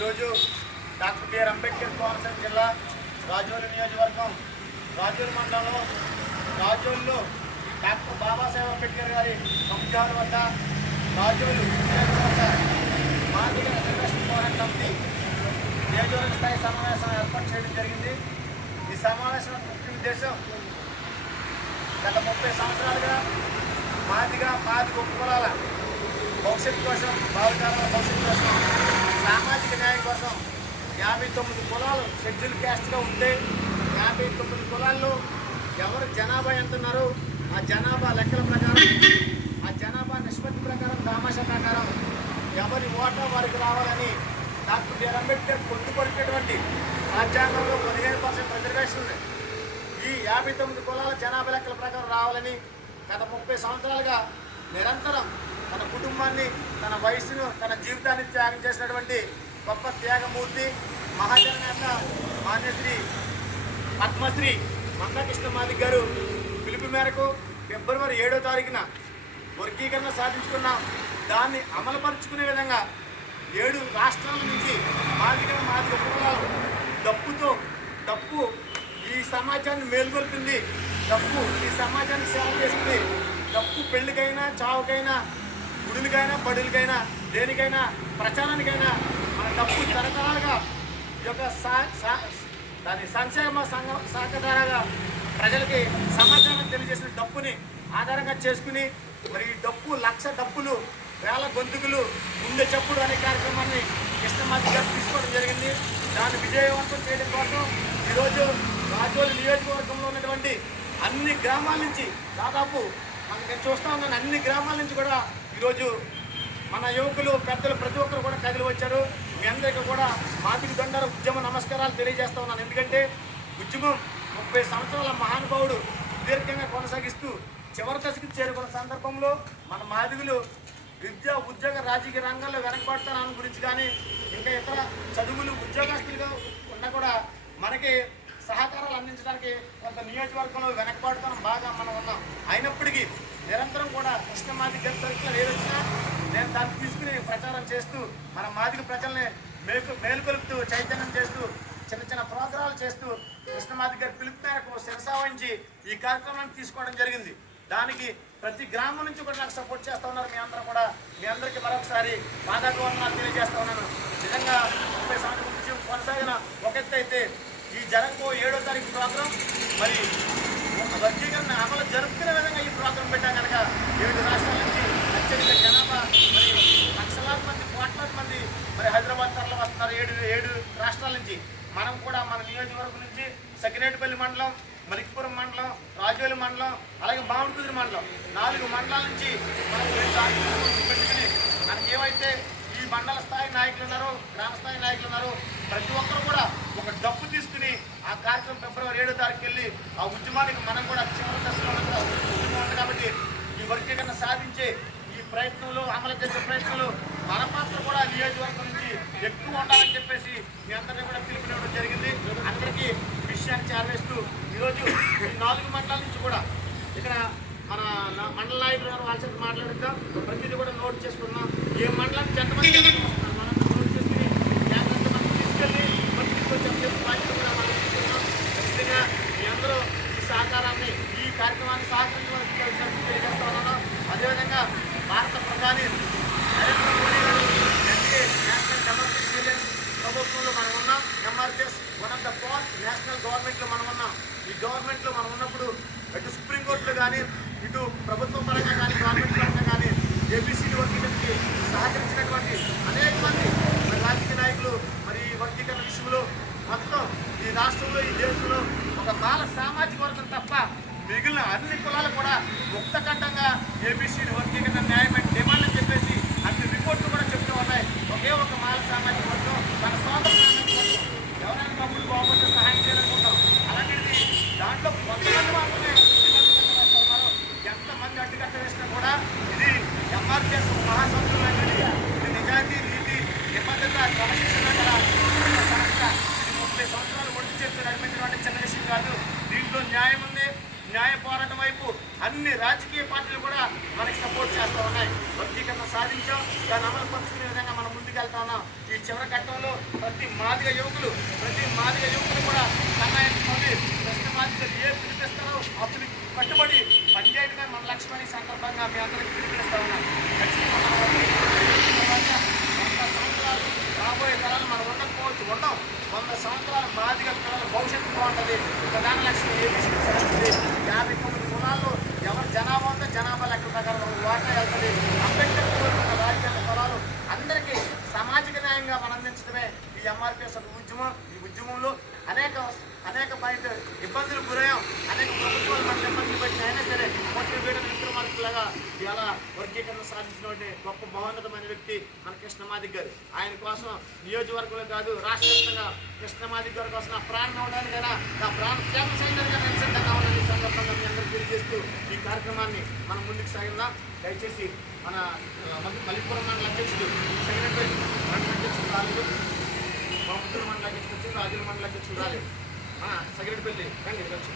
ఈరోజు doctor BR Ambedkar Konaseema జిల్లా రాజోలు నియోజకవర్గం రాజోలు మండలంలో రాజోలులో డాక్టర్ బాబాసాహెబ్ అంబేద్కర్ గారి సంవిధానం వద్ద రాజోలు వద్ద మాదిగ రిజర్వేషన్ పోరాట సమితి నియోజకవర్గ స్థాయి సమావేశం ఏర్పాటు చేయడం జరిగింది. ఈ సమావేశం ముఖ్య ఉద్దేశం గత 30 సంవత్సరాలుగా మాదిగ ఉపకులాల భవిష్యత్తు కోసం భావితరాల భవిష్యత్తు కోసం సామాజిక న్యాయం కోసం 59 కులాలు షెడ్యూల్ క్యాస్ట్గా ఉంటే 59 కులాల్లో ఎవరు జనాభా ఎంత ఉన్నారో ఆ జనాభా లెక్కల ప్రకారం ఆ జనాభా నిష్పత్తి ప్రకారం దామాషా ప్రకారం ఎవరి ఓటా వారికి రావాలని డాక్టర్ బిఆర్ అంబేద్కర్ పొందుపరిచినటువంటి రాజ్యాంగంలో 15% రిజర్వేషన్ ఉంది. ఈ 59 కులాల జనాభా లెక్కల ప్రకారం రావాలని గత 30 సంవత్సరాలుగా నిరంతరం తన కుటుంబాన్ని తన వయసును తన జీవితాన్ని త్యాగం చేసినటువంటి గొప్ప త్యాగమూర్తి మహాజన నేత మాన్యశ్రీ పద్మశ్రీ మందకృష్ణ మాదిగ గారు పిలుపు మేరకు ఫిబ్రవరి 7వ తారీఖున వర్గీకరణ సాధించుకున్న దాన్ని అమలుపరుచుకునే విధంగా 7 రాష్ట్రాల నుంచి మాదిగ ఉపకులాలు డప్పు ఈ సమాజాన్ని మేల్కొల్పింది, డప్పు ఈ సమాజాన్ని సేవ చేస్తుంది. డప్పు పెళ్లికైనా చావుకైనా గుడులకైనా బడులకైనా దేనికైనా ప్రచారానికైనా మన డప్పు తరతరాలుగా ఈ యొక్క దాని సంక్షేమ శాఖ ద్వారా ప్రజలకి సమాచారం తెలియజేసిన డప్పుని ఆధారంగా చేసుకుని మరి ఈ డప్పు 1,00,000 డప్పులు 1000 గొంతుకులు గుండె చప్పుడు అనే కార్యక్రమాన్ని కృష్ణమాది గారు తీసుకోవడం జరిగింది. దాన్ని విజయవంతం చేయడం కోసం ఈరోజు రాజోలు నియోజకవర్గంలో ఉన్నటువంటి అన్ని గ్రామాల నుంచి దాదాపు నేను చూస్తూ ఉన్నాను అన్ని గ్రామాల నుంచి కూడా ఈరోజు మన యువకులు పెద్దలు ప్రతి ఒక్కరు కూడా కదిలి వచ్చారు. మీ అందరికీ కూడా మాదిగ దండాల ఉద్యమ నమస్కారాలు తెలియజేస్తూ ఉన్నాను. ఎందుకంటే ఉద్యమం 30 సంవత్సరాల మహానుభావుడు సుదీర్ఘంగా కొనసాగిస్తూ చివరి దశకి చేరుకున్న సందర్భంలో మన మాదిగులు విద్య ఉద్యోగ రాజకీయ రంగాల్లో వెనకబడతారని గురించి కానీ ఇంకా ఇతర చదువులు ఉద్యోగస్తులుగా ఉన్నా కూడా మనకి సహకారాలు అందించడానికి కొంత నియోజకవర్గంలో వెనకబడతాం బాగా మనం ఉన్నాం. అయినప్పటికీ నిరంతరం కూడా కృష్ణమాది గారి సర్కిల్ ఏదొచ్చినా నేను దాన్ని తీసుకుని ప్రచారం చేస్తూ మన మాదిగ ప్రజల్ని మేలుకొలుపుతూ చైతన్యం చేస్తూ చిన్న ప్రోగ్రాలు చేస్తూ కృష్ణమాది గారి పిలుపు మేరకు శిరసావహించి ఈ కార్యక్రమాన్ని తీసుకోవడం జరిగింది. దానికి ప్రతి గ్రామం నుంచి కూడా నాకు సపోర్ట్ చేస్తూ ఉన్నారు. మీ అందరూ కూడా మీ అందరికీ మరొకసారి పాదాభివందనాలు తెలియజేస్తూ ఉన్నాను. నిజంగా 30 సంవత్సరాల నుంచి కొనసాగిన ఒక ఎత్తు అయితే ఈ జరగబో 7వ తారీఖు ప్రోగ్రాం మరి వర్గీకరణ అమలు జరుపుకునే విధంగా ఈ ప్రోగ్రాం పెట్టాం కనుక 7 రాష్ట్రాల నుంచి అత్యధిక జనాభా మరి లక్షలాది మంది కోట్లాది మంది మరి హైదరాబాద్ తరలి వస్తున్నారు. 7 రాష్ట్రాల నుంచి మనం కూడా మన నియోజకవర్గం నుంచి సకినేటిపల్లి మండలం, మలికిపురం మండలం, రాజోలి మండలం, అలాగే మామిడికుదురు మండలం 4 మండలాల నుంచి మనం పెట్టుకుని మనకి ఏవైతే ఈ మండల స్థాయి నాయకులు ఉన్నారో గ్రామ స్థాయి నాయకులు ఉన్నారో ప్రతి ఒక్కరు కూడా ఒక డప్పు తీసుకుని ఆ కార్యక్రమం ఫిబ్రవరి 7వ తారీఖు వెళ్ళి ఆ ఉద్యమానికి మనం కూడా చివరి దశలో ఉద్యమం ఉంది కాబట్టి ఈ వర్గీకరణ సాధించే ఈ ప్రయత్నంలో అమలు చేసే ప్రయత్నంలో మన పాత్ర కూడా నియోజకవర్గం నుంచి ఎక్కువ ఉండాలని చెప్పేసి మీ అందరినీ కూడా పిలుపునివ్వడం జరిగింది. అందరికీ విషయాన్ని చేరవేస్తూ ఈరోజు ఈ 4 మండలాల నుంచి కూడా ఇక్కడ మన మండల నాయకులు గారు వాళ్ళ చేత మాట్లాడుతాం. ప్రతిదీ కూడా నోట్ చేసుకున్నాం. ఏ మండలానికి ఎంతమంది వస్తున్నారు మనం నోట్ చేసుకుని ఎంతమంది తీసుకెళ్ళి మనం తీసుకొచ్చి బాధ్యత కూడా మనం తీసుకున్నాం. ఖచ్చితంగా మీ అందరూ ఈ సహకారాన్ని ఈ కార్యక్రమాన్ని సహకరించవలసి తెలియజేస్తా ఉన్నాను. అదేవిధంగా భారత ప్రధాని నరేంద్ర మోడీ గారు నేషనల్ డెమోక్రటిక్ యూనియన్ ప్రభుత్వంలో మనం ఉన్నాం. MRPS one of the 4th national గవర్నమెంట్లో మనం ఉన్నాం. ఈ గవర్నమెంట్లో మనం ఉన్నప్పుడు అటు సుప్రీంకోర్టులో కానీ ఇటు ప్రభుత్వం పరంగా కానీ గవర్నమెంట్ పరంగా కానీ ఏబీసీ వర్గీకరణకి సహకరించినటువంటి అనేక మంది రాజకీయ నాయకులు మరి ఈ వర్గీకరణ విషయంలో మొత్తం ఈ రాష్ట్రంలో ఈ దేశంలో ఒక బాల సామాజిక వర్గం తప్ప మిగిలిన అన్ని కులాలు కూడా ముక్తకంఠంగా ఏబీసీ వర్గీకరణ న్యాయమైన డిమాండ్ అని చెప్పేసి అన్ని రిపోర్ట్లు కూడా చెప్తూ ఉన్నాయి. ఒకే ఒక మాల సామాజిక వర్గం తన సోదర సామాజిక వర్గం ఎవరైనా తమ్ముడు బాగుంటే సహాయం చేయాలనుకుంటాం. అలాంటిది దాంట్లో కొంతమంది మాత్రమే ఉన్నారు. ఎంతమంది అడ్డుకట్ట వేసినా కూడా ఇది ఎంఆర్పిఎస్ మహాసంతులు అనేది ఇది నిజాయితీ నీతి నిబద్ధత క్రమశిక్షణ గల సంస్థ. ఇది 30 సంవత్సరాలు ఒంటి చేస్తూ నడిపించడం చిన్న విషయం కాదు. దీంట్లో న్యాయం ఉంది. న్యాయ పోరాటం వైపు అన్ని రాజకీయ పార్టీలు కూడా మనకి సపోర్ట్ చేస్తూ ఉన్నాయి. వర్గీకరణ సాధించాం. దాన్ని అమలు పరుచుకునే విధంగా మనం ముందు ముందుకెళ్తా ఉన్నాం. ఈ చివరి ఘట్టంలో ప్రతి మాదిగ యువకులు కూడా కన్నాయించుకోండి. కృష్ణ మాదిగలు ఏ పిలిపిస్తారో అప్పుడు కట్టుబడి పనిచేయడమే మన లక్ష్యమని సందర్భంగా మీ అందరికీ పిలిపిస్తా ఉన్నాం. ఖచ్చితంగా 100 సంవత్సరాలు రాబోయే తరాలు మనం ఉండకపోవచ్చు, ఉండం. 100 సంవత్సరాల మాదిగ పిల్లల భవిష్యత్తు బాగుంటుంది. ప్రధాన లక్ష్యం ఏ విషయం 59 కులాల్లో ఎవరు జనాభా ఉందో జనాభా లెక్క ప్రకారం వాటా వెళ్తుంది. అంబేద్కర్ కోరుకున్న రాజ్యాంగ ఫలాలు అందరికీ సామాజిక న్యాయంగా మనం అందించడమే ఈ ఎంఆర్పిఎస్ ఉద్యమం. ఈ ఉద్యమంలో అనేక బయట ఇబ్బందులు గురయ్యాం. అనేక ప్రభుత్వాలు మనకు ఇబ్బందులు పెట్టిన అయినా సరే మొత్తం వీడిన విక్రమార్కులుగా ఇలా వర్గీకరణ సాధించిన గొప్ప మహోన్నతమైన వ్యక్తి మన కృష్ణమాదిక్ గారు. ఆయన కోసం నియోజకవర్గంలో కాదు రాష్ట్రవ్యాప్తంగా కృష్ణమాదిక్ గారి కోసం నా ప్రాణం అవడానికైనా నా ప్రాణ త్యాగ సైతంగా నేను సిద్ధంగా ఉన్నాను. ఈ సందర్భంగా మీ అందరూ తెలియజేస్తూ ఈ కార్యక్రమాన్ని మనం ముందుకు సాగిందాం. దయచేసి మన మల్లిపురం మండల అధ్యక్షుడు సెక్రటరీ మండల అధ్యక్షుడు రాలేదు, మా ముత్తూరు మండల అధ్యక్షుడు వచ్చి రాజుల మండల అధ్యక్షుడు రాలేదు, సెక్రటరీ రండి వచ్చి